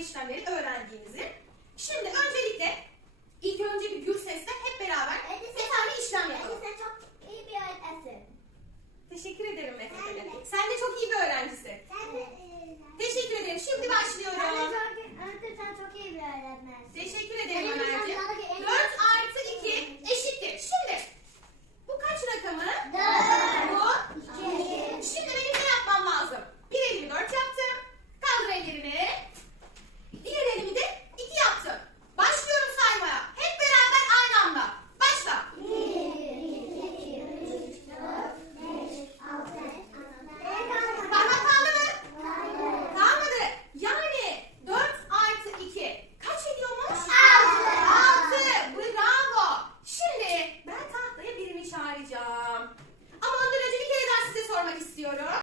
hangi işlemleri öğrendiğinizi. Şimdi öncelikle ilk önce bir gür sesle hep beraber Elise, bir tane işlem yapalım. Elise çok iyi bir öğretmenim. Teşekkür ederim Mehmet Ali. Sen de çok iyi bir öğrencisin. E, ben de. Teşekkür ederim. Şimdi başlıyorum. Ben de çok, ben de çok iyi bir öğretmensin. Hallelujah.